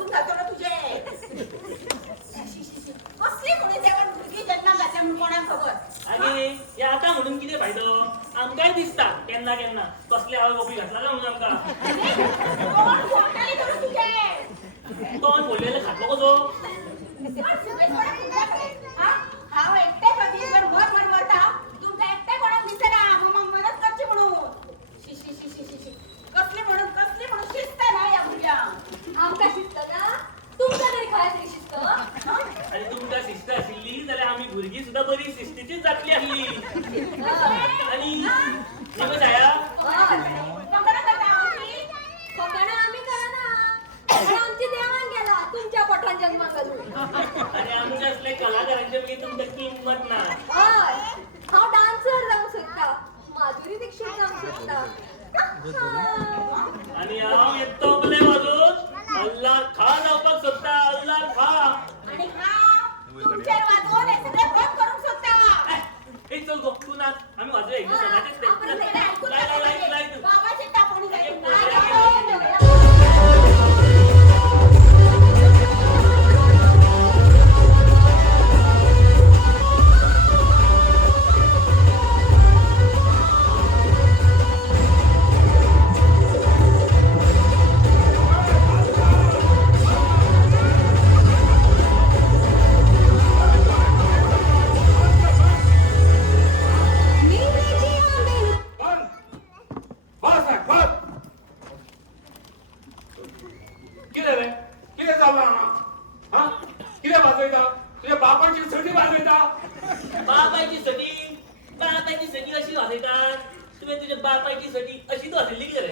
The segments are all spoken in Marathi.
वाटून जातो ना तुझे. कसली कोणी जेवण भुरगी जन्माक घातल्या म्हणून कोणाक खबर. आणि हे आता म्हणून किती फायदो आमकाय दिसता केन्ना केन्ना कसले आवय बापूय घातला ना म्हणून आमकां. कोण फोडटाली करून तुझे. तोंड बोललेले खातलो कसो. हांव एकटे कधी जर मर मरता तुमका एकटे कोणाक दिसना मग मदत करची म्हणून. शी शी शी शी शी कसली म्हणून शिस्त नाही या भुरग्यांक. आमका शिस्त ना तुमका तरी खंय तरी शिस्त. आणि तुमकां शिस्त आशिल्ली जाल्यार आमी भुरगीं सुद्दां बरी शिस्तीचीच जातली आसली. आणि निमो छाया फकाणां आम्ही करना पण आमची देवान गेला तुमच्या पोटान जन्माक घालून. आणि आमच्या असले कलाकारांच्या मागीर तुमकां किंमत ना. हय हांव डान्सर जावंक सोदता माधुरी दीक्षित जावंक सोदता. आणि हांव हे तबले वाजोवन अल्लाह खा जावपाक सोदता अल्लाह खा. आणि हा तुमचेर वाजवून हे सगळे बंद करूंक सोदता. ए चल गो तू नाच आमी वाजूया एक सदाचेच ते. लाय बाबाचे टाकोणी जाय. बापायची सटी अशी वाजयतात. तुम्ही तुझ्या बापायची सटी अशी तू वाजयली की रे.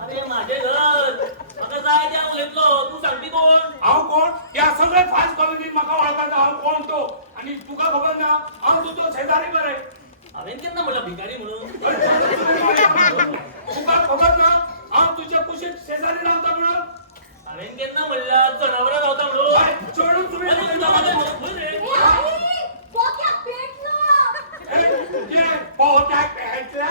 अरे माझे घर म्हाका जाय त्या उलयतलो तू सांगती कोण. हांव कोण या सगळे फास्ट कॉलेजीत म्हाका वळखता हांव कोण तो. आणि तुका खबर ना हांव तुजो शेजारी मरे. हांवेन केन्ना म्हणला भिकारी म्हणून. तुका खबर ना हांव तुज्या कुशीत शेजारी रावता म्हणून. हांवेन केन्ना म्हणला जनावरां रावता म्हणून. चोडून तुम्ही पोक्याक पेटलो. पोत्याक पेटला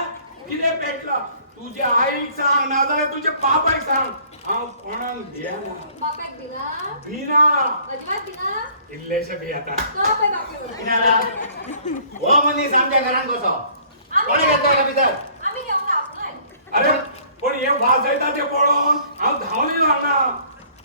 कितें पेटला. तुझ्या आईक सांग नाजाल्यार तुझ्या बापायक सांग हांव कोणाक भियेना. बापाक दिला भिना अजिबात दिला इल्लेशे भियेता. तो पळय बापू हो मनीस आमच्या घरान कसो कोणी घेतला का भितर. आम्ही घेऊन आपलोय. अरे पण हे वाजयता ते पळोवन हांव धांवली हांगा.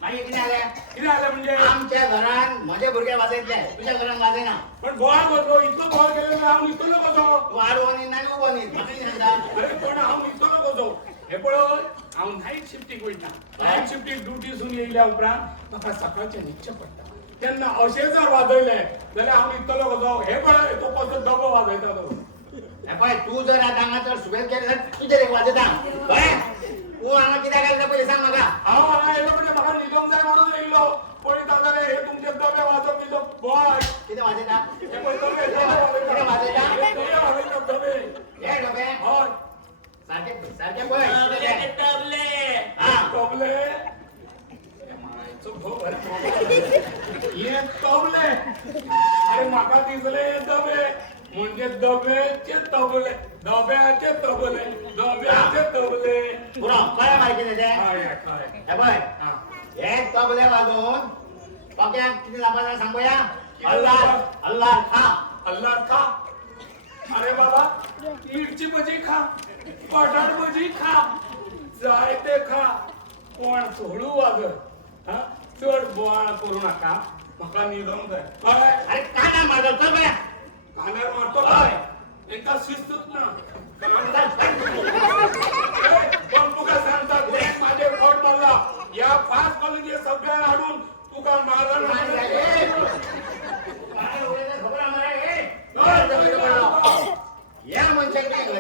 मागीर कितें जालें कितें जालें म्हणजे आमच्या घरान म्हजे भुरगे वाजयतले तुझ्या घरान वाजयना. पण बोवाळ बसलो इतलो बोवाळ केलेलो हांव न्हिदतलो कसो. तू आडवो न्हीद आनी उबो न्हीद म्हाका कितें सांगता. अरे पण हांव न्हिदतलो कसो. हे पळय हांव नायट शिफ्टीक वयता. नायट शिफ्टीक ड्युटीसून येयल्या उपरांत म्हाका सकाळचें न्हिदचें पडटा. तेन्ना अशें जर वाजयलें जाल्यार हांव न्हिदतलो कसो. हे पळय तो कसो डबो वाजयता तो. हे पळय तू जर आतां हांगा चड सुबेज केलें जाल्यार तुजेर एक वाजयता कळ्ळें. तू हांगा कित्याक आयला पयलीं सांग म्हाका. हांव हांगा येयलो म्हणजे म्हाका न्हिदोंक जाय म्हणून येयलो. पळयता जाल्यार हे तुमचे डबे वाजोवपीचो बॉय. कितें वाजयता हे पळय डबे कितें वाजयता. डबे वाजयता डबे. हे डबे हय सारखे सारखे पळय तबले तबले. हा तबले. हे तबले. अरे म्हाका दिसले हे डबे म्हणजे डब्याचे तबले. डब्याचे तबले डब्याचे तबले. पुरो कळ्ळें मरे कितें तें. हय हय. हे पळय हा. हे तबले वाजोवन पोक्याक कितें जावपा जाय सांग पळया. अल्लाह अल्लाह खा. अल्लाह खा. अरे बाबा मिरची भजी खा बटाट भजी खा जाय ते खा पण सोडू वाजर. हा चड बोवाळ करू नाका म्हाका न्हिदोंक जाय. कळ्ळें. अरे कानार मारलो चल पळया. कानार मारतो हय. एका शिस्तूच ना. पण तुका सांगता देख माझे फोट मारला. या फास्ट कॉलेजी सगळ्या हाडून तुका मारण या मनशाक कितें कर.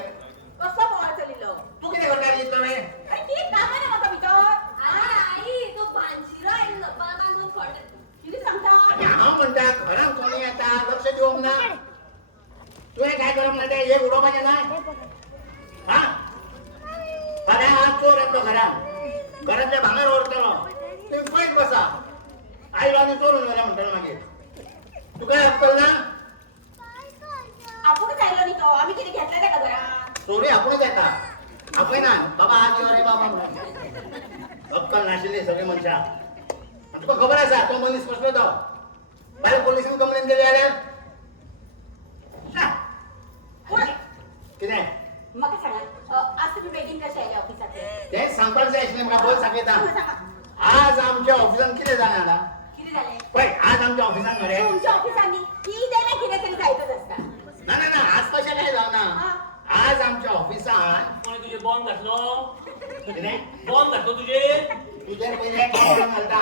कसो बोवाळ चलिलो. तू कितें करता रे इतलो वेळ. अरे ती कामां ना म्हाका भितर. आई तो भांजीरो आयलो बाबांक फोडले. कितें सांगता. हांव म्हणटा घरांत कोणी येता लक्ष दिवंक ना. तुवें काय करप म्हणटा एक उडोवपाचें ना. हा फाल्यां आज चोर येतलो घरान घरांतले भांगर व्हरतलो तुम्ही पळयत बसा. आयलो आनी चोरून व्हेला म्हणटलो मागीर तुका अक्कल ना. आपूणच आयलो न्ही तो. आमी कितें घेतलें तेका घरान. चोरी आपुणूच येता आपयना बाबा आज यो रे बाबा म्हणून. अक्कल नाशिल्ली सगळी मनशां तुका खबर आसा तो मनीस कसलो तो भायर पोलिसांनी कंप्लेन केली जाल्यार कोण? कितें म्हाका सांगा आज तुम्ही बेगीन कशे आयले ऑफिसाचेर? तें सांगपाक जाय आशिल्लें म्हाका बोल सांगयता सांगा आज आमच्या ऑफिसान कितें जालें जाणा कितें जालें? पळय आज आमच्या ऑफिसान मरे तुमच्या ऑफिसांनी कितें ना कितें तरी जायतच असता. ना ना ना आज तशें काय जावना हा. आज आमच्या ऑफिसान कोणी तुझे बॉम्ब घातलो कितें बॉम्ब घातलो तुझे तुजेर पयलें बॉम्ब घालता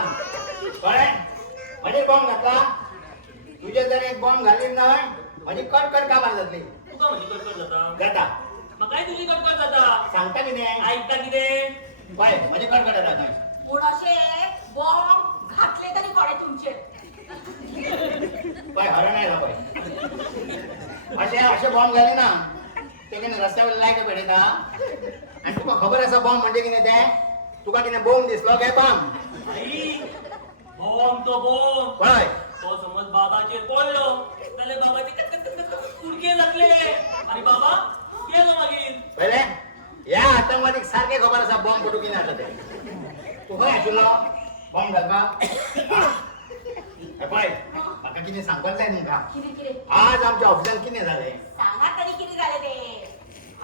कळ्ळें म्हजेर बॉम्ब घातला तुजे जर एक बॉम्ब घाली न्हय म्हजी कटकट काबार जातली तुका म्हजी कटकट जाता जाता म्हाकाय तुजी कटकट जाता सांगता कितें ऐकता कितें पळय म्हजी कटकट जाता थंय पूण अशे बॉम्ब घातले तरी कोणे तुमचेर? पळय हरण आयला पळय अशें अशें बॉम्ब घाली ना ते कितें रस्त्या वयले लायट पेटयता आनी तुका खबर आसा बॉम्ब म्हणजे कितें तें तुका कितें बॉम्ब दिसलो काय बॉम्ब आई बॉम्ब तो बॉम्ब पळय तो समज बाबाचेर पडलो जाल्यार बाबाचे कुडके जातले आणि बाबा गेलो मागीर पळयले ह्या आतंकवादीक सारकें खबर आसा बॉम्ब फुटूं कितें जाता तें तूं खंय आशिल्लो बॉम्ब घालपाक हे पळय म्हाका कितें सांगपाक जाय तुमकां कितें कितें? आज आमच्या ऑफिसान कितें जालें सांगा तरी कितें जालें ते?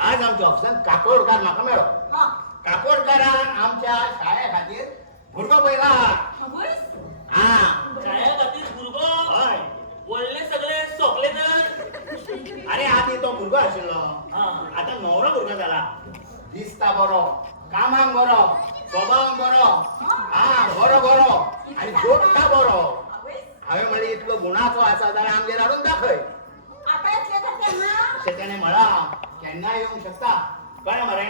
आज आमच्या ऑफिसान काकोडकार म्हाका मेळ्ळो हा. काकोडकारान आमच्या शाळे खातीर भुरगो पयला खबरच? हा शाळा खातीर भुरगो हय व्हडले सगळे सोंपले तर अरे आधी तो भुरगो आशिल्लो हा. आता नवरो भुरगो जाला दिसता बरो कामाक बरो स्वभावाक बरो हा बरो बरो आणि जोडटा बरो आवयस? हांवें म्हणलें इतलो गुणाचो आसा जाल्यार आमगेर हाडून दाखय आता येतले तर केन्ना? अशें तेणें म्हणा केन्नाय येवंक शकता कळ्ळें मरे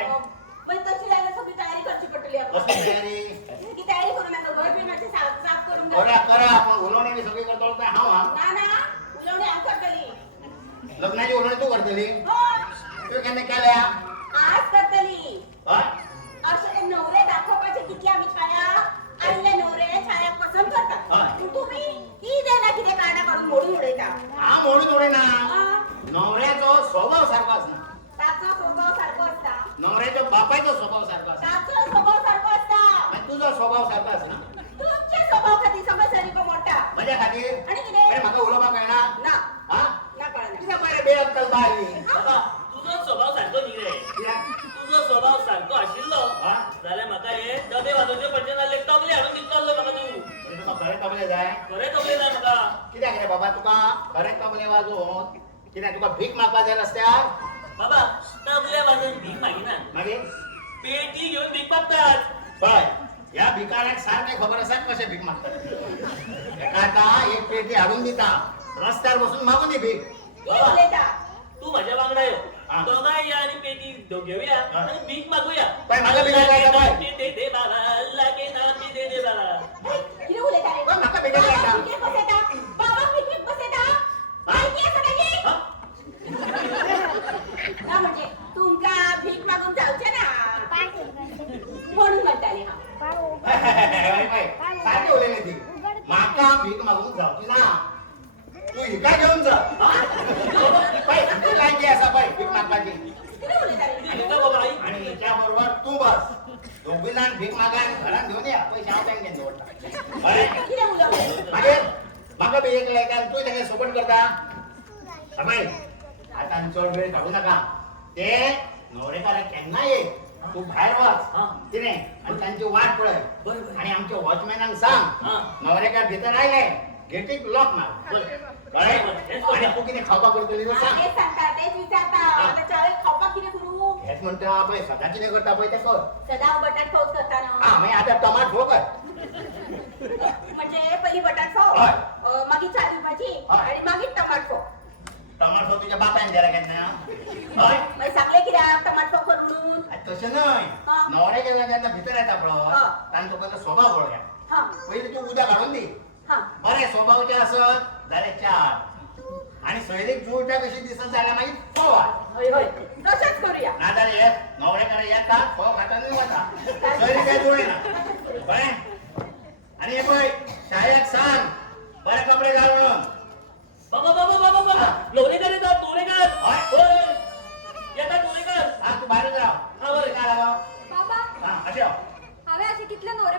पण तशी जाल्यार सगळी तयारी करची पडटली आमकां. कसली तयारी की तयारी करून नाका घर बी मातशें साफ करून करा करा पण उलोवणी बी सगळी करतलो तें हांव हा ना ना उलोवणी हांव करतली. लग्नाची उलोवणी तूं करतली हय, तुवें केन्ना केल्या आज करतली. हय अशे ते नवरे दाखोवपाचे कितले आमी छाया आयले नवरे छाया पसंत करतात. हय. पूण तुमी कितें ना कितें कारणां काडून मोडून उडयता. हांव म्हणून उडयना हा, नवऱ्याचो स्वभाव सारको आसना ताचो स्वभाव सारको असता. नवऱ्याच्या बापायचो स्वभाव सारको आसना ताचो स्वभाव सारको असता. आनी तुजो स्वभाव सारको आसना तुमचे स्वभाव खातीर समज सरिको मोडटा. म्हज्या खातीर आनी कितें? अरे म्हाका उलोवपाक कळना ना हा ना कळना. कित्याक मरे बेअक्कल बायली बाबा तुजो स्वभाव सारको न्ही रे कित्याक तुजो स्वभाव सारको आशिल्लो हा? जाल्यार म्हाका हे डबे वाजोवचे पडचे नासले तबले हाडून दितलो म्हाका तूं म्हणजे तुका खरें तबले जाय खरें तबले जाय म्हाका कित्याक रे बाबा तुका खरें तबले वाजोवन कित्याक तुका भीक मागपा जाय रस्त्यार बाबा तबले वाजोवन भीक मागिना मागीर पेटी घेऊन भीक मागतात पळय ह्या भिकाऱ्याक सारकें खबर आसा कशें भीक मागता तेका आतां एक पेटी हाडून दिता रस्त्यार बसून मागून दी भीक कितें उलयता? तू माझ्या वांगडा यो हा. दोगांय या आणि पेटी घेऊया हा. आणि भीक मागूया पळय म्हाका भिकार लायता पळय दे दे बाबा लागे ना दे दे बाबा कितें उलयता रे? पळय म्हाका भिकार लायता बाबा पिकेक बसयता. बाबा पिकेक बसयता. माहिती आसा ताची? हा? ना म्हणजे तुमकां भीक मागून जावचें ना म्हणून म्हणटाली हांव. सारकें उलयलें ती म्हाका भीक मागूंक जावची ना तूं हिका घेवन जा पळय तूं लायकी आसा पळय भीक मागपाची कितें उलयता रे? कितें उलयता बाबा आई आणि हिच्या बरोबर तूं बस दोघी जाण भीक मागान घरान घेवन या पयशे हांव तेंका घेवन दवरता कळ्ळें कितें उलयता? मागीर म्हाका बी एक लायता आनी तूं तेका सपोर्ट करता पळय आतां चड वेळ काडूं नाका ते न्हवरेकाराक केन्ना ये तूं भायर वच हा. कितें आनी तांची वाट पळय बरें, बरें. आनी आमच्या वॉचमॅनाक सांग हा. न्हवरेकार भितर आयले गेटीक लॉक मार बरें. कळ्ळें आनी तूं कितें खावपाक करतली तें हांव सांग तेच सांगता तेच विचारता. आतां चावेक खावपाक कितें करूं? हेच म्हणटा पळय सदां कितें करता पळय तें कर सदां हांव बटाट खावच करता न्हू. हा मागीर आतां टमाट फोव कर म्हणजे पयलीं बटाट फोव हय. मागीर चावी भाजी हय. आनी मागीर टमाट फोव. टमाट फोव तुज्या बापायन दिला केन्ना हय मागीर सांगलें कित्याक टमाट फोव कर म्हणून. तशें न्हय हा. न्हवरे गेला जेन्ना भितर येता पळय हा. तांचो पयलो स्वभाव पळोवया हां पयलीं तूं उदक हाडून दी हां बरे स्वभावचे आसत जाल्यार चार आनी सोयरीक जुळटा कशी दिसत जाल्यार मागीर फोव हाड हय हय तशेंच करुया. ना जाल्यार हे न्हवरेकार येतात फोव खाता आनी वता सोयरीक काय जुळना कळ्ळें आनी हे पळय शाळेक सांग बरे कपडे घाल म्हणून बाबा बाबा बाबा बाबा लोरेकर येतात लोरेकर हय. होय. येतात लोरेकर सांग तूं भायर राव हा बरें काय लागो बाबा हा अशें यो. हांवें अशें कितले न्हवरे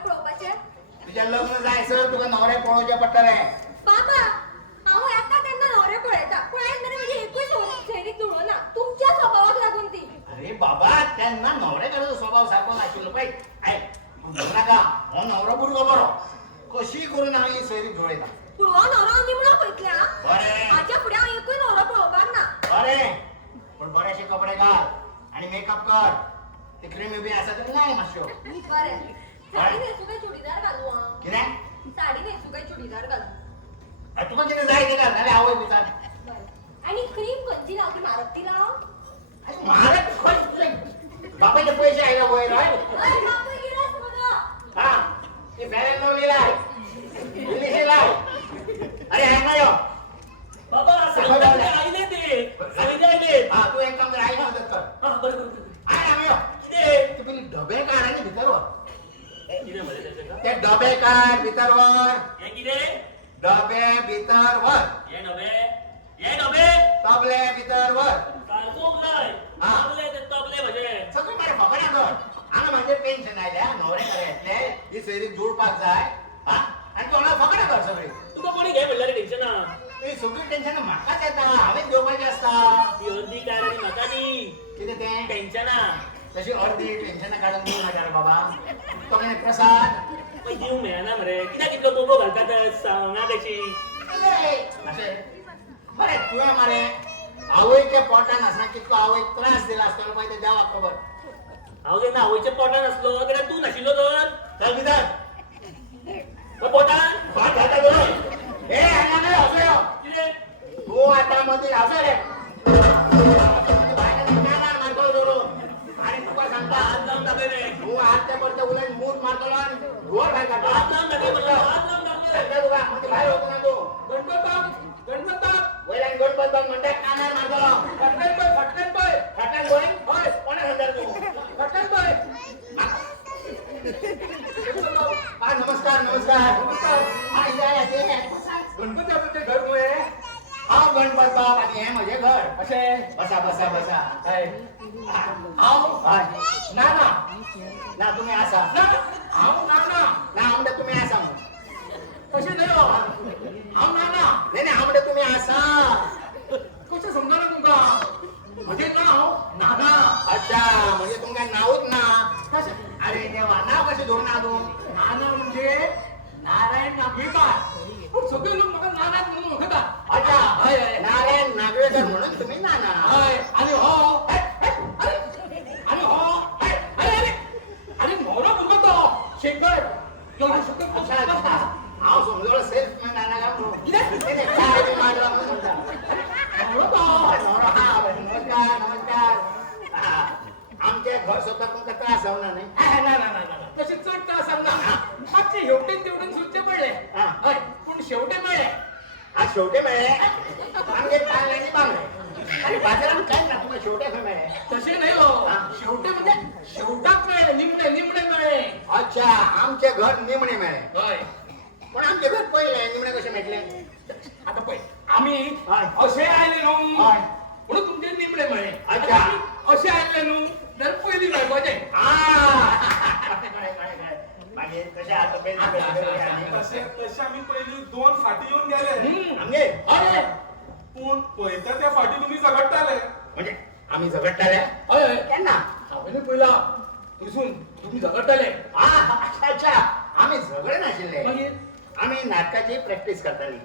तुझ्या लग्न जायचं तुका नवऱ्या पळोवचे पडटले. बाबा हांव एका तेन्ना न्हवरे पळयता पूण आयज मेरेन म्हजी एकूय सोयरीक जुळना तुमच्या स्वभावाक लागून ती. अरे बाबा त्यांना नवऱ्याकडे स्वभाव सारखो नाशिल्लो पळय. नाका हो नवरो भुरगो बरो कशी करून हांव ही सोयरीक जुळयता. पूण हो न्हवरो हांव निमणो पळयतलें हां. बरें हाच्या फुडें हांव एकूय न्हवरो पळोवपाक ना. बरें पण बरेशे कपडे घाल आणि मेकअप कर. ते क्रीम बी आसा तर नाही मातश्यो. बरें साडी न्हेसू काय चुडीदार घालू हांव. कितें साडी न्हेसू काय चुडीदार घालू. तुका कितें जाय ते घाल नाल्यार आवय भितर. बरें आनी क्रीम खंयची लाव ती म्हारग लाव. म्हारग खंय बापाचे पैसे आयले वयर हय. अरे बापूय गिरास म्हजो. हा ती फॅन लावली लाय इंग्लिशी लाय. अरे हांगा यो. बाबा सांगता ते आईले ते सांगता आईले. हा तू एक काम कर आई मदत कर. हा बरं बरं आय हांगा यो. किती तू पयली डबे काढ आणि भितर वर. किती मध्ये त्याचे का ते डबे काढ भितर वर. हे किती डबे भितर वर. ये नव्हे तबले भितर वर. सारखो काय हा. तबले ते तबले म्हणजे सगळं माझ्या फकड्या कर. हांगा म्हणजे पेन्शन आयल्या नवऱ्याकडे येतले ही सोयरीक जुळपाक जाय. हा आणि तू हांगा फकड्या कर सगळी. तुका कोणी घे म्हणल्यार टेन्शन ना. ही सगळी टेन्शन म्हाकाच येता हांवें घेवपाची आसता. ती अर्धी काय आणि म्हाका नी कितें तें टेन्शन ना. तशी अर्धी टेन्शन काढून दी माझ्या बाबा. तो कितें प्रसाद पण दिवंक मेळना मरे कित्याक इतलो बोबो घालतात सांगना कशी. अशें बरें तुवें मरे आवयच्या पोटान आसना कितलो आवयक त्रास दिला आसतलो पळय ते देवाक खबर. हांव जेन्ना आवयच्या पोटान आसलो तेन्ना तू नाशिल्लो तर चल भितर. पोटान फाट हाता धर. ए हांगा नाही हसो यो. कितें तू आता मदीं हसो रे. भायल्यान कानार मारतलो धरून आणि तुका सांगता हात लावून दाखय रे. तू आजच्या परते उलट मूत मारतलो आणि घोर भायर काडटलो. हात लावून दाखय म्हणलं हात लावून दाखय. सांगता तुका म्हणजे भायर होतो ना तू. गणपत बाप वयल्यान गणपत बाब म्हणटा कानार मारतलो. फटकन पळय फाटल्यान गोंय हय कोणा सांगता तू. फटकन पळय. हा नमस्कार नमस्कार. हा या या ते काय. गणपती आपलं ते घर मुळे हा गणपत बाब आणि हे म्हजे घर. असे बसा बसा बसा. हाय हांव हय नाना ना तुम्ही आसा. ना हांव नाना ना हांव म्हणटा तुम्ही आसा म्हणून. कशें नाही हो हांव नाना नाही नाही हांव म्हणटा तुम्ही आसा. कशें समजना तुमका म्हजें नांव नाना. अच्छा म्हणजे तुमका नावच ना. कशें अरे देवा नाव कशें धरून ना तू. नाना म्हणजे नारायण नागवेकर पूण सगळे लोक म्हाका नानाच म्हणून वळखतात. अच्छा हय हय नारायण नागवेकर म्हणून तुम्ही नाना. हय आणि हो आणि हो अरे अरे अरे मोरो भुरगो तो शेखर एवढो शेखर अच्छा अच्छा हांव समजलो सेल्फ मॅन नाना काय म्हणून. कितें? नाही, नाही, चाय बी मारला म्हणून म्हणटा. मोरो तो हा नमस्कार नमस्कार. हा, आमचे घर सुद्धा तुमका त्रास जावना नाही. ना ना ना ना तशें चड त्रास जावना. मातशें हेवटेन तेवटेन सुटचे पडले हा. हय पूण शेवटे मेळ्ळे. आज शेवटे मेळे आमगे पाळले आणि बांगले आणि बाजारात काय ना तुला शेवटे खंय मेळे. तशें नाही हो हा. शेवटे म्हणजे शेवटाक मेळ्ळे निमणे निमणे मेळ्ळे. अच्छा आमचे घर निमणे मेळे हय पण आमचे घर पहिले निमणे कसे मेळटले. आता पळय आमी हय. अशे आयले न्हू हय. म्हणून तुमचे निमणे मेळ्ळे. अच्छा. आता आमी अशे आयले न्हू जाल्यार पयलीं मेळपाचें. मागीर कशे आता पहिले तसे आम्ही पहिली 2 फाटी येऊन गेले आमगे हय पण पळयता त्या फाटी तुम्ही झगडटाले म्हणजे आम्ही झगडटाले हय हय केन्ना. हांवें पयला थंयसून तुमी झगडटाले. अच्छा अच्छा आम्ही झगडे नाशिल्ले. मागीर आम्ही नाटकाची प्रॅक्टिस करताली.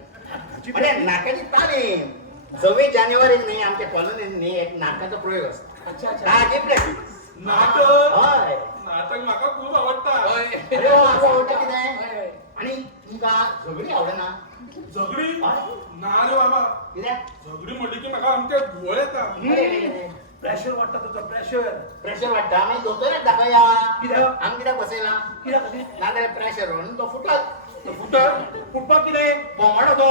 म्हणजे नाटकाची तालीम 26 जानेवारीक न्ही आमच्या कॉलनीत न्ही एक नाटकाचो प्रयोग आसता. अच्छा अच्छा ताची प्रॅक्टिस. नाटक हय. नाटक म्हाका खूप आवडता हय अरे वा, असं आवडतं कितें. हय आणि तुमका झगडी आवडना. झगडी हय. ना रे बाबा कित्याक. झगडी म्हणली की म्हाका आमच्या घोळ येता. प्रेशर वाडटा तुका प्रेशर. प्रेशर वाडटा आमी दोतोराक दाखया. कित्याक? आमी कित्याक बसयला कित्याक अशें? नाजाल्यार प्रेशर म्हणून तो फुटत. तो फुटत फुटपाक कितें बोमाडो तो.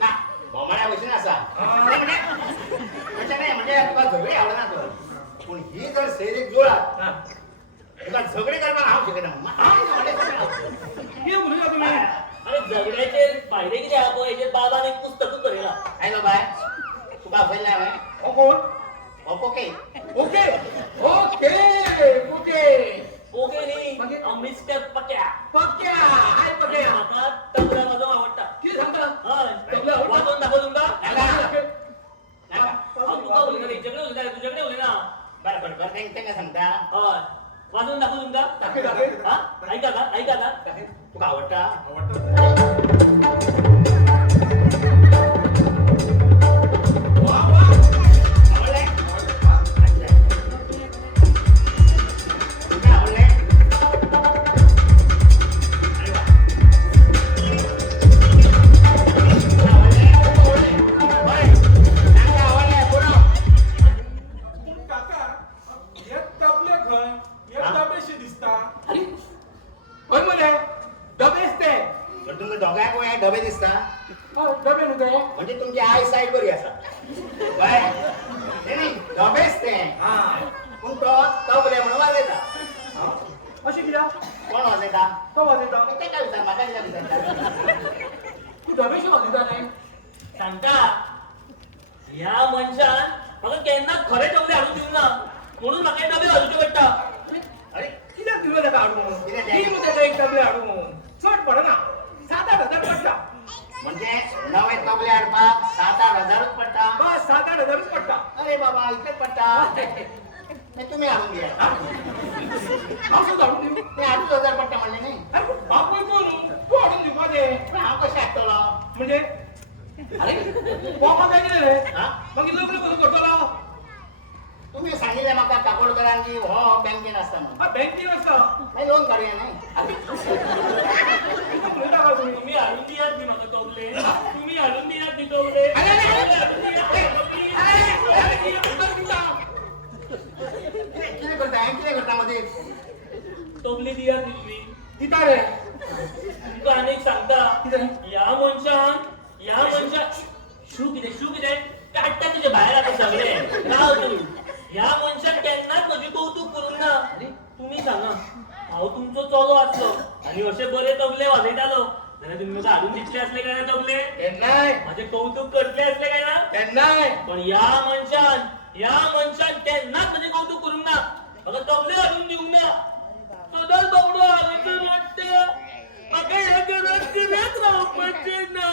ना बोमाड्या भशेन आसा. तशें नाही म्हणजे तुका झगडी आवडना तर. पूण ही जर सैरीक जुळत हा. तुका झगडी करपाक हांव शिकयना. हांव झगडे करना. कितें उलयता तुमी. अरे झगड्याचे फायदे किती आहा पळय हेचेर बाबान एक पुस्तकूच बरयला. आयलो बाय तुका आपयल्लें हांवें. हो कोण. Okay okay okay okay okay न्ही मागीर? मिस्टर पट्या पक्क्या हाय पक्क्या म्हाका तबला वाजोवंक आवडटा किती सांगता हय तबला आवडटा? वाजोवन दाखव तुमका नाका. हांव तुका उलयता तेंच्याकडे उलयता तुझ्याकडे उलयना बरं बरं बरं तेंका सांगता हय वाजोवन दाखव तुमका दाखय दाखय हा ऐका का तुका आवडटा आवडतं आवडले तुका आवडले अरे वा. तुका आवडले? होय. नाका आवडले पुरो पूण काका हे तबले खंय हे हा? डबेशी दिसता अरे होय मरे डबेच ते पण तुमका दोगांक हे डबे दिसता डबे न्हू ते म्हणजे तुमची आय साईड बरी आसा बाय नाही डबेच ते हा पूण तो तबले म्हणून वाजयता अशें कित्याक कोण वाजयता तो वाजयता तेका विचार म्हाका कित्याक विचारता तूं डबेशी वाजयता न्ही सांगता ह्या मनशान म्हाका केन्ना खरे तबले हाडून दिवंक ना म्हणून म्हाका हे डबे वाजोवचे पडटा अरे कित्याक दिलो ताका हाडून कित्याक ते? दी ताका एक डबे हाडून चड पडना 7-8 हजार पडटा म्हणजे नवे तबले हाडपाक 7-8 पडटा बस 7-8 हजारूच पडटा अरे बाबा इतलेच पडटा नाही तुम्ही हाडून घ्या हांव सुद्दां हाडून दिवं ते 8,000 पडटा म्हणले न्ही अरे बापूय तूं हाडून दिवपा दे पण हांव कशें हाडटलो म्हणजे अरे पोवपाक जाय कितें रे हा? मागीर लग्न कसो करतलो तुम्ही सांगितले म्हाका काकोडकरान की हो बँकेन आसता म्हणून हा बँकेन आसता मागीर लोन काडुया न्ही तुका उलयता काय तुमी तुम्ही हाडून दियात न्ही म्हाका तबले तुम्ही हाडून दियात न्ही तबले कितें करता मदींच तबले दियात न्ही तुम्ही दिता रे तुमका आनीक सांगता कितें? ह्या मनशान शू कितें काडटा तुजे भायर आतां सगळे राव तूं ह्या मनशान केन्नाच म्हजी कौतुक करूंक ना तुमी सांगा हांव तुमचो चलो आसलो आनी अशे बरे तबले वाजयतालो जाल्यार तुमी म्हाका हाडून दितले असले काय ना तबले केन्नाय म्हाजे कौतुक करतले असले काय ना केन्नाय पण ह्या मनशान केन्नाच म्हजे कौतुक करूंक ना म्हाका तबले हाडून दिवंक ना सदांच बाबडो हाडून वाटते म्हाका ह्या घरांत कितेंच रावपाचें ना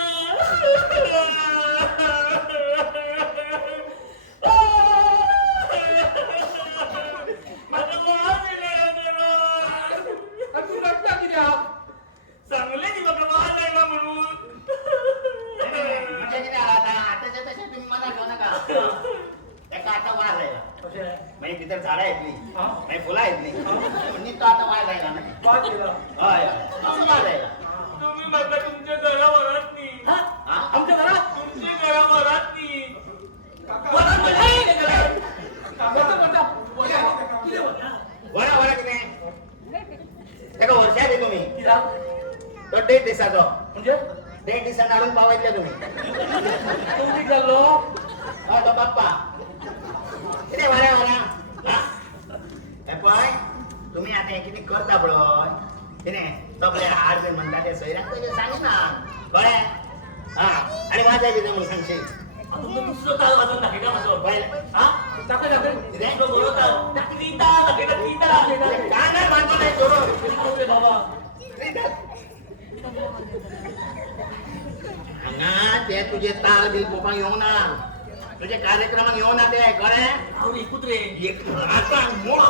म्हाका वाज येयला ह्या घरांत. अरे तूं रडटा कित्याक सांगलें न्ही म्हाका वाज येयला म्हणून म्हणजे कितें आतां आतांचे तशें तुम्ही मनाक घेवं नाका ताका आतां वाज आयला अशें मागीर भितर झाडां येतली हा? मागीर फुलां येतली म्हणजे तो आतां वाज आयला न्ही वाज केला हय हय असो वाज आयला तुम्ही म्हाका तुमच्या घरा व्हरात न्ही हा? आमच्या घरात तुमच्या घरा व्हरात न्ही काका व्हरात म्हणजे काय घरात? करता कितें वता वरा वरा कितें ताका वर्षा दी तुमी कित्याक तो 1.5 दिसाचो म्हणजे 1.5 दिसान हाडून पावयतले तुमी तूं कितें जाल्लो हय तो बाप्पा कितें वरा वरा हा? हे पळय तुमी आतां हें कितें करता पळय कितें तबले हाड बीन म्हणटा ते सयऱ्यांक तेजें सांगिना कळ्ळें हा आनी वाजय बी म्हणून सांगशी आता तुमका दुसरो ताल वाजोवन दाखयता मातसो पळय हा दाखय दाखय कितें दुसरो बरो ताल तीता दाखयता तीता कांदा बांदतो नाही सोडून आवय बाबा हांगा ते तुजे ताल बील पोवपाक येवंक ना तुजे कार्यक्रमाक येवंक ना ते कळ्ळें हांव एकूच रे एक आता मोठ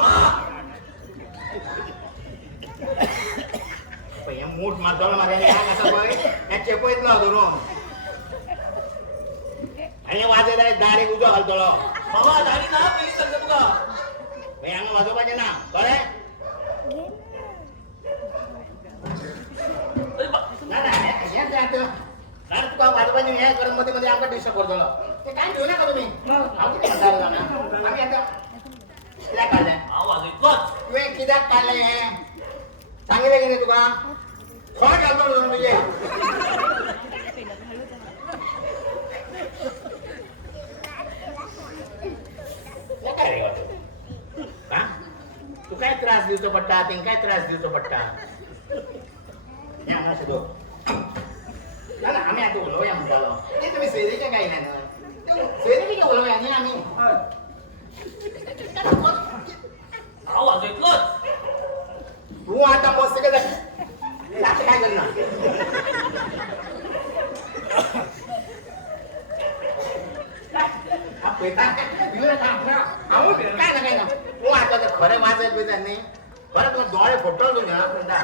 हे मूठ मारतलो म्हाज्या ह्याक आसा पळय हे चेपयतलो धरून आनी वाजयल्यार दारीक उजो घालतलो बाबा दारी ना पयलीं सांगता तुका मागीर हांगा वाजोवपाचें ना कळ्ळें अरे बा ना ना हें जात कारण तुका वाजोवपाचें हें करत मदीं मदीं आमकां डिस्टर्ब करतलो ते कांय घेवं नाका तुमी हांव कितें म्हणटालो जाणा आमी आतां कित्याक काडलें हांव वाजयतलोच तुवें कित्याक काडलें हें सांगितलें कितें तुका खंय घालतलो धरून तुजे हें काय रे गो? हा? तुकाय त्रास दिवचो पडटा तेंकाय त्रास दिवचो पडटा हें हांगा अशें दवर ना ना आमी आतां उलोवया म्हणटालो ते तुमी सोयरीचें गायलें न्हय सोयरीचें उलोवया न्ही आमी हांव वाजयतलोच तूं आतां मस्त काय ना काय ना तू आता तर खरं वाचायला पाहिजे नाही परत तुला डोळे फुटवलं तुझ्या वृंदा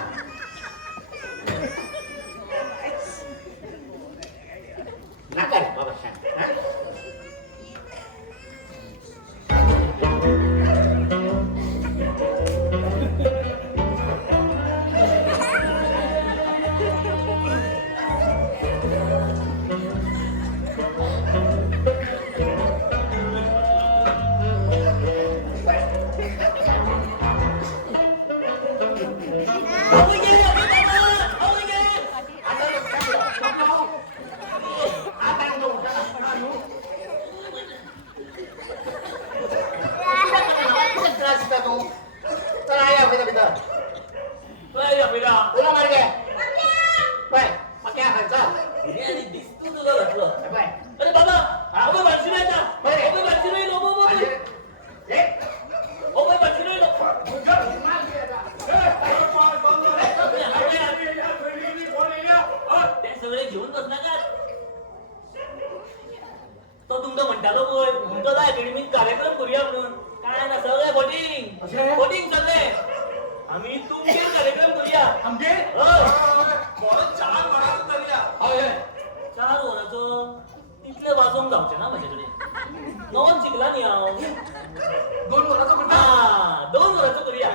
नका रे बाबा शांत हा? अरे बाबा अबे बारशी नाही ना अबे बारशी नाही नको अबे बारशी नाही नको ते सगळे घेऊन बसला का तो तुमचा म्हणतालो बोल तुमचा अकॅडमीत कार्यक्रम करूया म्हणून काय ना सगळे voting सगळे आम्ही तुमचे कार्यक्रम करूया आमचे हो बरं 4 वरांचं करूया 4 वरांचं तिथले वाजवून जावचे ना माझ्याकडे नवन शिकला नी हांव 2 वरांचं म्हणता हा 2 वरांचं करूया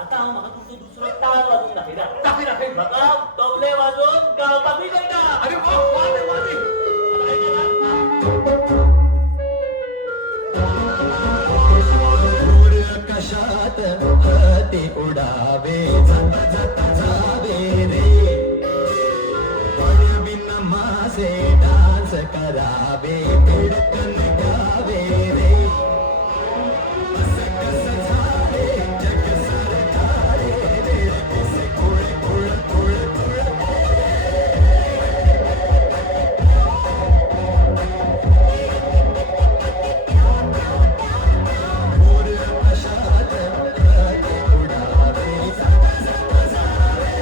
आता हांव म्हाका तुमचो दुसरो ताल वाजवून दाखयता दाखय म्हाका तबले वाजोवन गावपाकूय कळटा अरे वा वा रे वा रे दूर आकाशात हाती उडावे जाता जाता जावे रे पळविन माझे डान्स करावे पिडकन गावे रे असं कसं झाले जग सरकारे रे कसे कुळ कुळ कुळ कुळ दूर आकाशात हाती उडावे जाता जाता जावे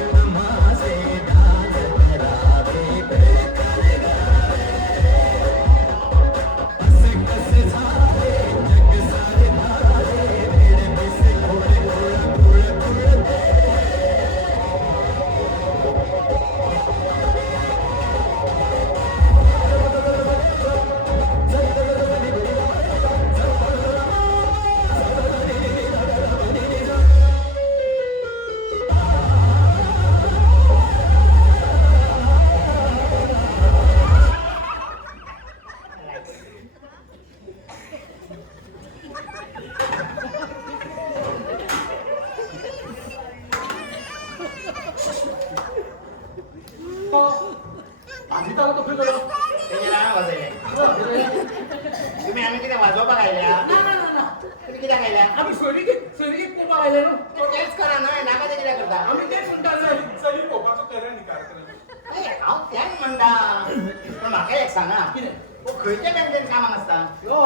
पळविन माझे डान्स करावे पिडकन गावे असे कसे झाले जग सारे धारे वेड कसे कुळ कुळ कुळ कुळ आम्ही तर तो फिरलो त्याचे रान वाजवले तुम्ही आम्ही किती वाजवपा गायल्या तुम्ही किती गायल्या आम्ही सोयरीक पोपा आले ना तो तेच करा ना नाका ते किती करता आम्ही तेच म्हणता चली पोपाचं करूया नी कार्यक्रम हांव तेच म्हणटा पण म्हाका एक सांगा तो खंयच्या बँकेन कामाक आसता यो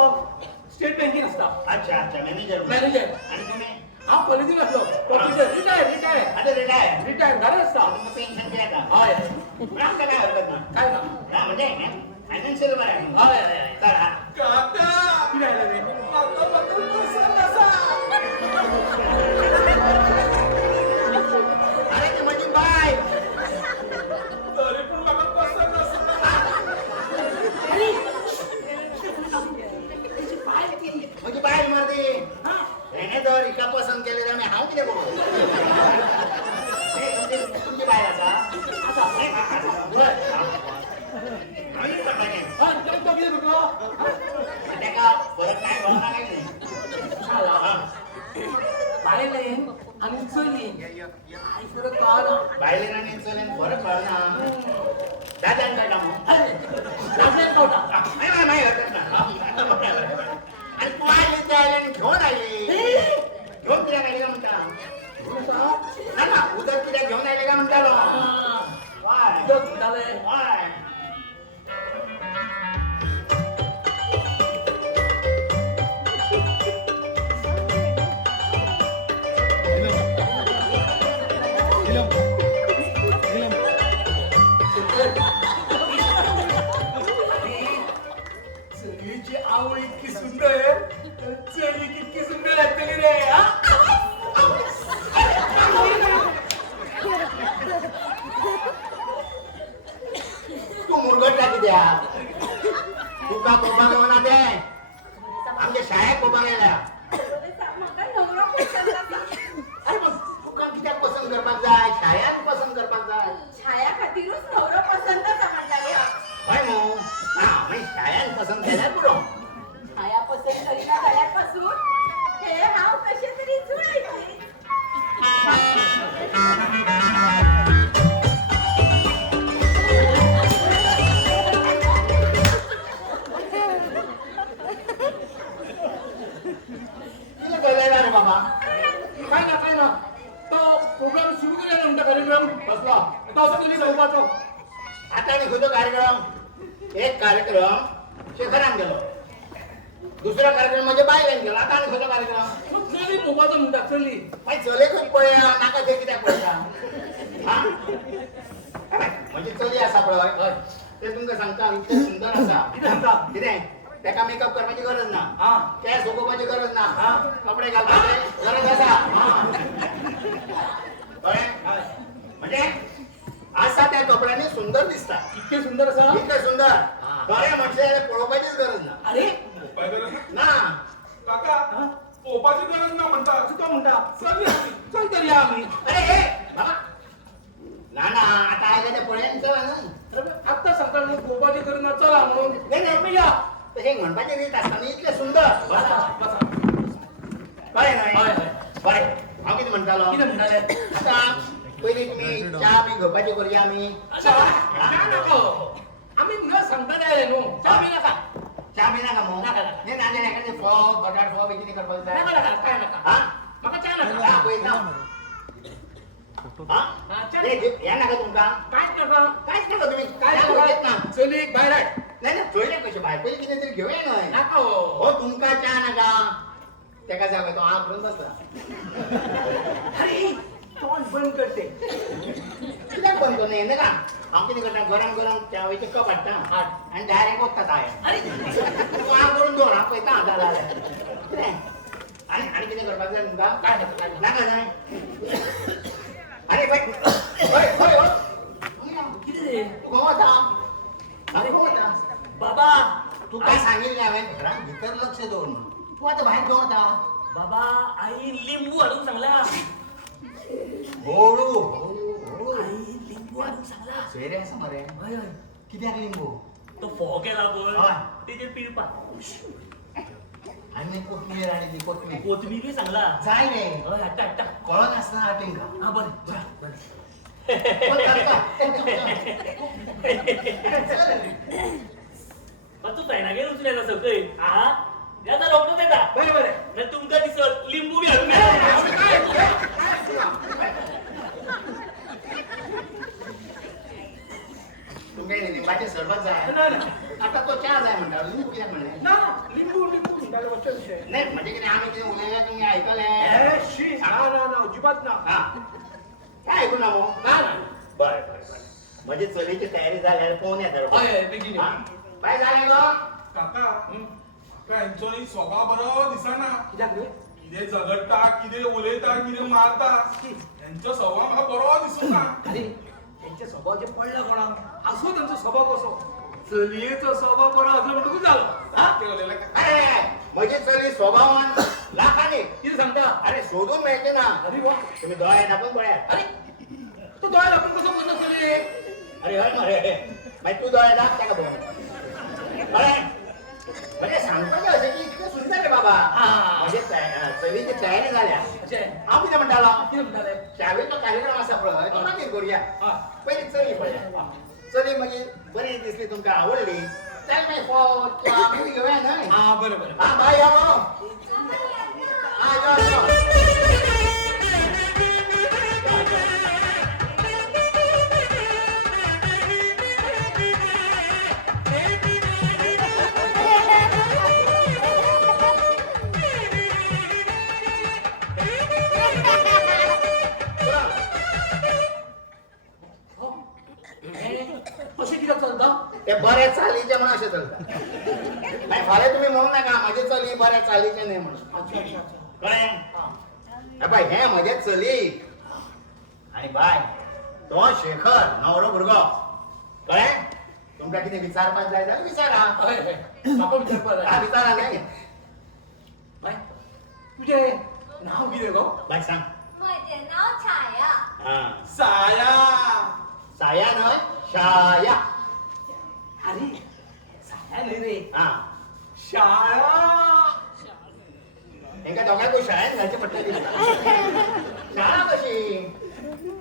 स्टेट बँकेन असता अच्छा अच्छा मॅनेजर मॅनेजर आणि तुम्ही हांव कॉलेजीन असलो ऑफिसर रिटायर आता रिटायर घरात असता तुमचं पेन्शन किती आता हय आमचं काय हरकत ना काय ना म्हणजे फायनान्शियल बरं आहे हय चला काका किती राहिलं रे माका पसंत असा अरे ती माझी बाय तरी पण माका पसंत असा माझी बाय मारते त्याने जर इका पसंत केले तर मी हाव किती बघू तुमची बाय असा आम्ही टाकायचे हा काय बघितलं बघलो त्याका परत काय भावना काही नाही बायलेन आणि चली काय फरक कळना बायलेन आणि चलेन परत भावना दादा काय काम लागले खावटा नाही हरकत ना आणि तू आली त्या आल्याने घेऊन आली घेऊन तिला काय का म्हणता ना उदक तिला घेऊन आले का म्हणता वाय वाय प्रोग्राम सुरू केला ना म्हणता कार्यक्रम बसलो तो असं तुम्ही चौकाचो आता आणि खंयचो कार्यक्रम एक कार्यक्रम शेखरान गेलो दुसरा कार्यक्रम म्हणजे बायलान गेलो आता आणि खंयचो कार्यक्रम चली मोबाचो म्हणटा चली मागीर चलेकच पळया नाका ते कित्याक पळयता हा म्हणजे चली आसा पळय ते तुमकां सांगता इतलें सुंदर आसा कितें सांगता कितें तेका मेकअप करपाची गरज ना हा केस उगोवपाची गरज ना हा. कपडे घालपाची गरज आसा कळ्ळें म्हणजे आसा त्या कपड्यांनी सुंदर दिसता इतके सुंदर आसा इतकें सुंदर बरें म्हणचे पळोवपाचीच गरज ना अरे ना काका पोपाची गरज ना म्हणता तो म्हणटा चल तरी या आम्ही अरे हे बाबा ना ना आता आयले ते पळयन चला न्हू आत्ता सांगता न्हू गोपाची करून ना चला म्हणून नाही नाही आम्ही या तशें म्हणपाची रीत आसता न्ही इतलें सुंदर बसा बसा कळ्ळें न्हय हय हय बरें हांव कितें म्हणटालो कितें म्हणटाले आता पयलीं तुमी च्या बी घेवपाची करुया आमी ना नाका आम्ही न सांगता जाय न्हू च्या बी नाका च्या बी नाका मग नाका. नाही नाका एखादी फोव बटाट फोव बी कितें करपाक जाय नाका नाका काय नाका हा म्हाका च्या हा, नाका पळयता हा हा, च्या हे घे- हे नाका तुमकां कांयच नाका कांयच नाका तुमी काय च्या घेत ना चली भायर हाड नाही नाही चोयले कशें भायर पयलीं कितें तरी घेवया न्हय नाका हो हो तुमकां च्या नाका तेका जाय तो हांव करून बसला अरे तोंड बंद करते कित्याक बंद करून नाका हांव कितें करता गरम गरम च्यावेचे कप हाडटा आनी डायरेक्ट वखता हांवें अरे तूं हांव करून दवर हांव पळयता हांव जाल्यार कितें आनी कितें करपाक जाय तुमकां काय नाका काय नाका. नाका जाय अरे बाय हय हय किती रे तूं खंय वता हांव खंय वता बाबा तुका सांगिल्लें हांवें घरान भितर लक्ष दवर म्हणून तूं आतां भायर खंय वता बाबा आई लिंबू हाडूंक सांगला हळू हळू आई लिंबू हाडूंक सांगला सोयरे आसा मरे हय हय कित्याक लिंबू तो फोव केला पळय हय. तेजेर पिळपाक आनी कोथमीर हाडिल्ली कोथमीर कोथमीर सांगला जाय रे हय हाडटा हाडटा कळोन आसना हाड तेंकां हा बरें चल, बरें पण चलता. तूं फ्रेंडागेर वचून येता सकय हा येता रोखडोच येता बरें बरें ना तुमकां दिसत लिंबू बी हाडून येता तुमगे लिंबाचे सरबत जाय ना ना आता तो च्या जाय म्हणटा लिंबू कित्याक म्हणलें ना लिंबू लिंबू म्हणटाले वचन विशय नाही म्हणजे कितें आमी कितें उलयलें तुमी आयकलें ए शी ना ना ना अजिबात ना हा काय आयकू ना मग ना ना बरें बरें बरें म्हणजे चलयेची तयारी जाल्यार पळोवन येता हय हय बेगीन यो. काय जालें गो काका काका यांचो न्ही स्वभाव बरो दिसना कित्याक रे कितें झगडटा कितें उलयता कितें मारता यांचो स्वभाव म्हाका बरो दिसूंक ना अरे त्यांचे स्वभाव जे पडला कोणाक असो त्यांचो स्वभाव कसो चलयेचो स्वभाव बरो असलो म्हणटकूच जालो हा ते उलयलें अरे म्हजी चली स्वभावान लाखांनी कितें सांगता अरे सोदून मेळचे ना अरे वा तुम्ही दोळे दाखवून पळयात अरे तो दोळ आपण कसो बंद केले अरे हय मरे मागीर तूं दोळे दाख ताका पळोवन कळ्ळें म्हणजे सांगपाचें अशें की इतलें सुंदर रे बाबा हा. म्हणजे चलीची तयारी जाल्या अशें हांव कितें म्हणटालो कितें म्हणटाले शाळेचो कार्यक्रम आसा पळय तो मागीर करुया हा पयलीं चली पळया चली मागीर बरी दिसली तुमकां आवडली जाल्यार मागीर फोव च्या बी घेवया न्हय हा बरें बरें हा बाय या गो हा यो यो अशें कित्याक चलता ते बरे चालीचे म्हणून अशें चलता मागीर फाल्यां तुमी म्हणू नाका म्हजे चली बरे चालीचे न्हय म्हणून अच्छा अच्छा अच्छा कळ्ळें बाय हे म्हजे चली आनी बाय तो शेखर न्हवरो भुरगो कळ्ळें तुमकां कितें विचारपाक जाय जाल्यार विचारा हय हय म्हाका विचारपा हा जाय विचारा न्हय बाय तुजें नांव कितें गो बाय सांग म्हजें नाव छाया हा साया साया न्हय शाया अरे साया न्हय रे हा शाळा हेंका दोगांकूय शाळेंत घालचें पडटलें शाळा कशी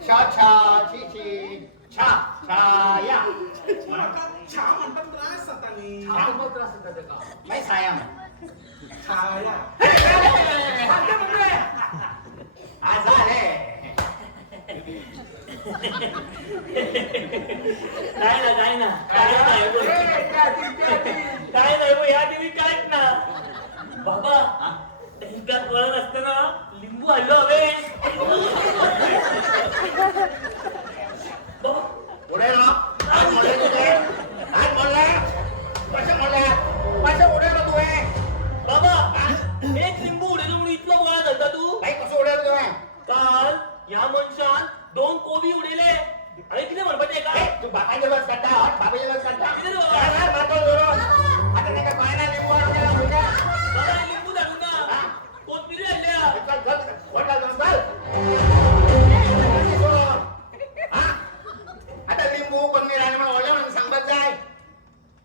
छा छा छी छी छा छाया म्हाका छा म्हणटा त्रास जाता न्ही छापा त्रास जाता तेका मागीर साया छाया आ जालें काय ना काय नाही बोल, या टीव्ही काढ ना बाबा. त्यांच्यात कळत असताना लिंबू हल्लो हवे. पुढे ना काय म्हणले तुझे काय म्हणले कसे म्हणले कसे पुढे ना तू हे बाबा एक लिंबू उडेल म्हणून इतकं गोळा घालता तू. काही कसं उडेल तू हे काल या मनशान 2 कोबी उडीले आणि किती म्हणपाचे का तू बाबांच्या लस काढता बाबाच्या लस काढता किती रे बाबा? काय नाही, मारतो जोरात. आता नाही का पायाला लिंबू आणून मुलगा बाबा लिंबू दाखवू ना कोथमिरी आणल्या. चल चल वडला जाऊन चल हा? आता लिंबू पनीर आणि मला ओळख म्हणून सांगत जाय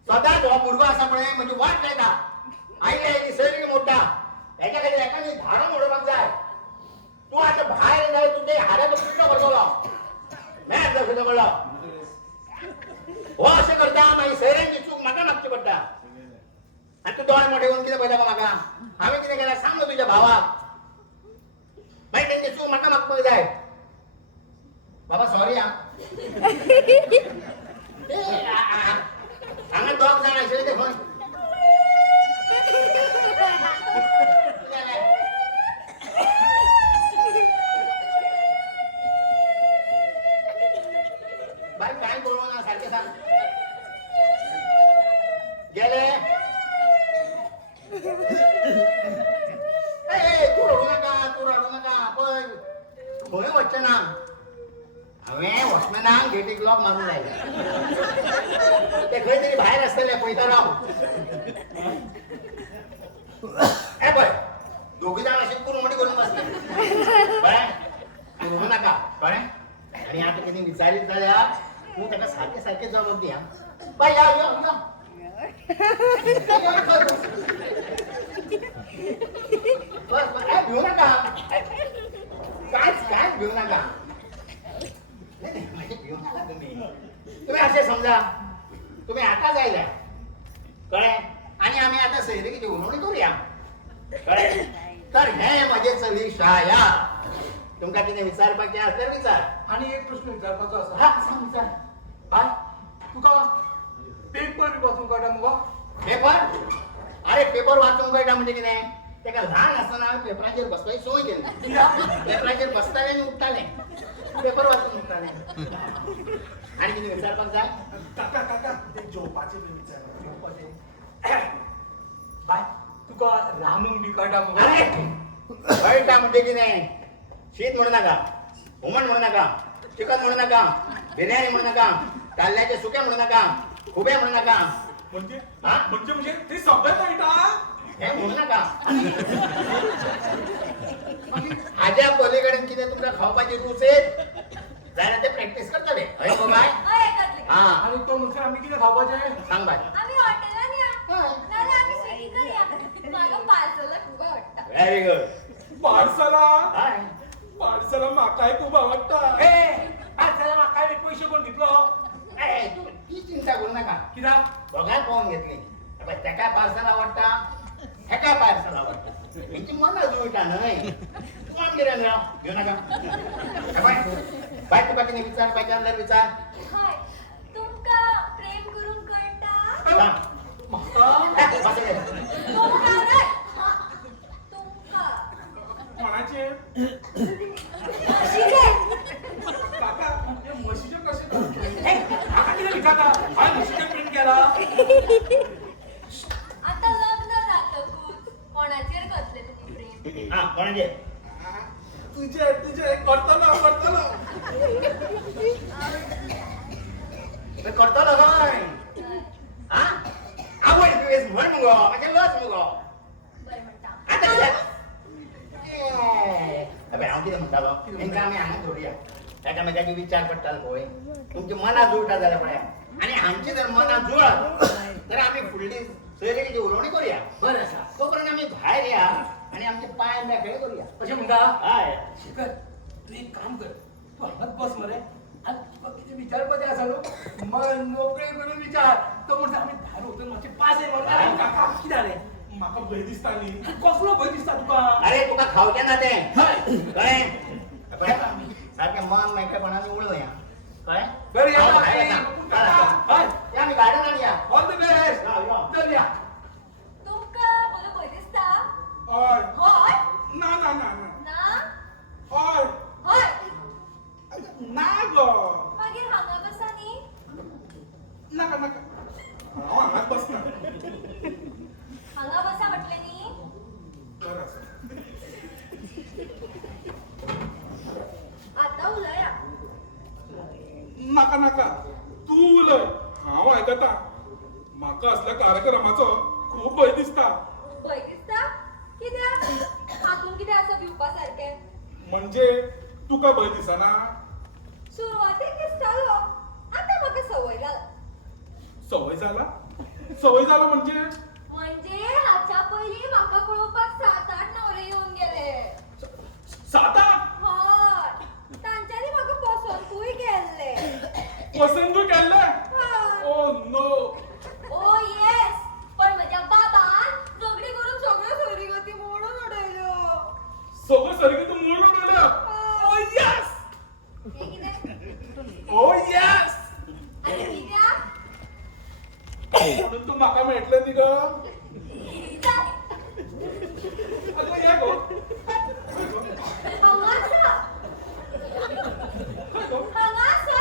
सदा जो मुलगा असा म्हणे म्हणजे वाट नाही का आई शरीर मोठा याच्याकडे एकाने झाडं मोडं मग जाय तू आता बाहेर जाय तू ते हाड्याचं पिठलं बसवला मॅच दाखवलं मला हो असं करता माझी सैरांची चूक म्हाका मागची पडटा आणि तू दोन मोठे होऊन किती पळता का म्हाका आम्ही किती केला सांग ना तुझ्या भावाक माहिती त्यांची चूक म्हाका मागतो जाय बाबा सॉरी हा हांगा दोग जाण आशिल्ले ते खंय बाई काय बोलू ना सारखे सांग गेले तू रडू नका पण खंय वचचे ना हांवें वॉचमॅनाक गेटीक लॉक मारून लायला ते खंय तरी भायर आसतले पळयता राव ए पळय दोघी जाण अशी कुरमडी करून बसले कळ्ळें तू रडू नाका कळ्ळें आणि आता कितें विचारीत जाल्यार तू ताका सारके सारके जबाब दी आं बाय या या या बस बस ए भिवू नाका कांयच भिवू नाका तुम्ही असे समजा तुम्ही आता जायला कळ्ळें आणि आम्ही आता सैरिकीची उलोवणी करूया कळ्ळें तर हे म्हजे चली शाया तुमका कितें विचारपाचें आसल्यार विचार आणि एक प्रश्न विचारपाचो आसा हा सांग विचार हाय तुका पेपर वाचूंक कळटा मुगो पेपर अरे पेपर वाचूंक कळटा म्हणजे कितें तेका ल्हान आसतना हांवें पेपराचेर बसपाची संवय केली पेपराचेर बसतालें आनी उठतालें पेपर वाचून उठतालें आनी कितें विचारपाक जाय काका काका ते जेवपाचें बी विचार जेवपाचें बाय तुका रांदूंक बी कळटा मुगो अरे कळटा म्हणजे कितें शीत म्हणू नाका हुमण म्हणू नाका चिकन म्हणू नाका बिर्याणी म्हणू नाका ताल्ल्याचे सुके म्हणू नाका खुबे म्हणू नाका म्हणजे हा? म्हणजे ते सगळं कळटा हे म्हणू नाका हाज्या पलीकडेन कितें तुमकां खावपाची रूच येत जाल्यार ते प्रॅक्टीस करतले हय गो बाय हय, करतले. हा आणि तो म्हणचे आमी कितें खावपाचें सांग बाय आम्ही हॉटेलात या नाल्यार आम्ही स्विगी करूया म्हाका पार्सलाक खूब आवडटा व्हेरी गुड पार्सला हाय पार्सला म्हाकाय खूप आवडटा ए आज जाल्यार म्हाका एक पयशे कोण दितलो ए तू ती चिंता करू नाका कित्याक दोगांय पळोवन घेतली पण तेका पार्सल आवडटा हेका पार्सल आवडटा हेची मनां जुळटा न्हय कोण कितें मेळो घेवं नाका बाय बाय तुका कितें विचारपाचें आसल्यार विचार हय तुमका प्रेम करून कळटा सांग म्हाका बस रे. तुमका रे तुमका कोणाचे अशी रे काका हे म्हशीचे कसे करते? ए म्हाका कितें विचारता हांवें म्हशीचें प्रिंट केला आता लग्न जातकूच कोणाचेर कसले तुमी प्रेम हा कोणाचे तुझे करतलो करतलो हय हा आवड तुवें म्हण मुगो म्हाजें लस मुगो बरें म्हणटा आता कितें अबे हांव कितें म्हणटालो हेंकां आमी हांगा जोडया एकामेकाची विचार पडटालो पळय तुमची मनां जुळटा जाल्यार पळया आनी हांची जर मनां जुळत तर आमी फुडली सैरिकीची उलोवणी करुया बरें आसा तोपर्यंत आमी भायर या आनी आमचे पांय मेकळे करुया अशें म्हणटा हय शेखर तू एक काम कर तू हांगाच बस मरे आनी तुका कितें विचारपाचें आसा न्हू मन मोकळे करून विचार तो म्हणटा आमी भायर वचून मातशें पास आहे म्हणटा काका कितें जालें म्हाका भंय दिसताली कसलो भंय दिसता तुका अरे तुका खावचें ना तें हय कळ्ळें सारकें मन मेकळेपणाने उडवया काय बरं या हो, बाई. चला, काका, हय. या मी गार्डनात या ऑल द बेस्ट या, या. चल या तुमका बोलो भय दिसता ओय होय ना ना ना ना ना ओय होय ना गो मागीर हांगा बसा न्ही नका नका हांव हांगाच बसना हांगा बसा म्हटले न्ही बरं आसा. आता उलया नाका नाका तू उलय हांव आयकता म्हाका असल्या कार्यक्रमाचो खूब भंय दिसता भय दिसता कित्याक हातून कितें आसा भिवपा सारकें म्हणजे तुका भंय दिसना सुरवातेक दिसतालो आतां म्हाका संवय जाला सवय जाला सवय जाला म्हणजे हाच्या पयलीं म्हाका पळोवपाक 7-8 न्हवरे येवन गेले साता हय तांच्यांनी म्हाका पसंतूय केल्ले पसंतूय केल्ले हय. ओ नो ओ येस पण म्हज्या बाबान झगडी करून सगळ्यो सोयरी गती मोडून उडयल्यो सगळं सारकें तू म्हणून उडयल्या ओ यस हें कितें ओ यस आनी कित्याक म्हणून तू म्हाका मेळटलें न्ही गो जाय. आगो ये गो हांगा आसा हांगा आसा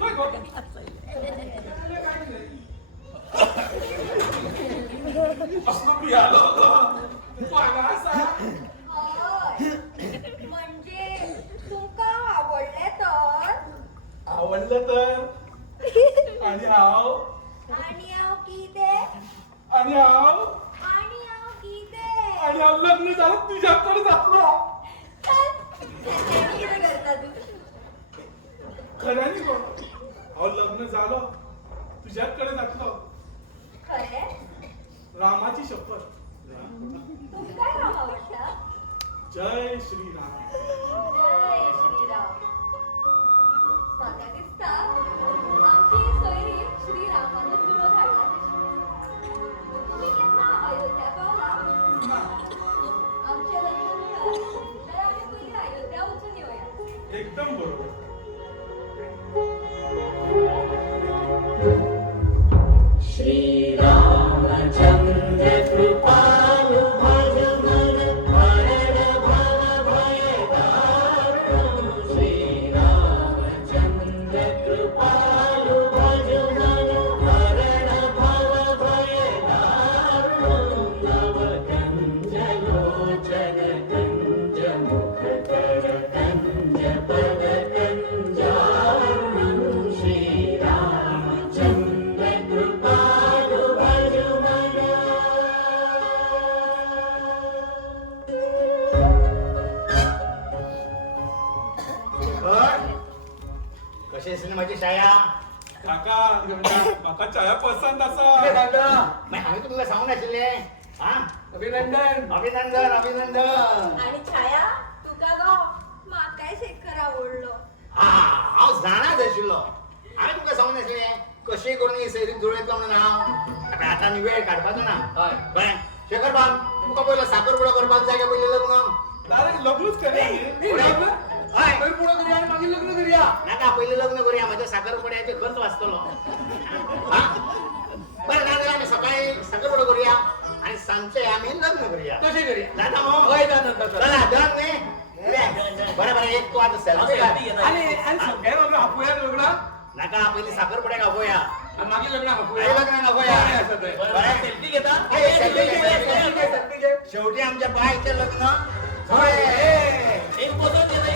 खंय गो असलो पियालो गो तू हांगा आसा हय म्हणजे तुमकां आवडलें तर आवडलं तर आणि हांव आनी हांव कितें आणि हांव आनी हांव कितें आणि हांव लग्न जालं तुझ्याकडे जातलो कितें करता तूं खऱ्यानी गो हांव लग्न जालो तुझ्याकडे जातलो खरें रामाची शपथ तुमकां राम आवडटा जय श्रीराम जय श्रीराम म्हाका दिसता आमची सोयरी श्रीरामानूच जुळोवन हाडला तशी तुमी केन्ना अयोध्या पावला ना, आमचें लग्न जुळत तर आमी पयलीं अयोध्या वचून येवया एकदम बरोबर श्रीरामचंद्र कृपालु भज मन हरण भव भय दारुण श्रीरामचंद्र कृपालु भज मन हरण भव भय दारुण नव कंज लोचन कंज मुख कर कंज पद कंजारुण श्रीरामचंद्र कृपालु भज मन बर कशी आहे सिनेमाची छाया काका म्हाका चाया पसंत कितें आसा सांगता मागीर हांवें तुमकां सांगूंक नाशिल्लें हा अभिनंदन अभिनंदन अभिनंदन आनी छाया तुका गो म्हाकाय शेखर आवडलो हा हांव जाणाच आशिल्लो हांवें तुमकां सांगूंक नाशिल्लें कशें करून ही सैरीक जुळयतलो म्हणून हांव आतां आनी वेळ काडपाचो ना हय कळ्ळें शेखर बाब तुका पयलो साखरपुडो करपाक जाय काय पयलें लग्न डायरेक्ट लग्नच करूया न्ही हय पयलीं पुढं करूया आनी मागीर लग्न करूया नाका पयलें लग्न करूया म्हाज्या साखरपुड्याचे खर्च वाचतलो हा बरें नाजाल्यार आमी सकाळी साखरपुडो करूया आनी सांजचे आमी लग्न करूया तशें करूया जाता मग हय जाता जाता चला डन न्ही बरें बरें एक तूं आतां सेल्फी काड आनी सगळ्या बाबा आपुया लग्नाक नाका पयलीं साखरपुड्याक आपोवया आनी मागीर लग्नाक आपुया मागीर लग्नाक आपोवया बरें आसा तें. बरें सेल्फी घेता ए, selfie घे, selfie घे. selfie घे. शेवटी आमच्या बायचें लग्न हय, ए. एक फोटो घेता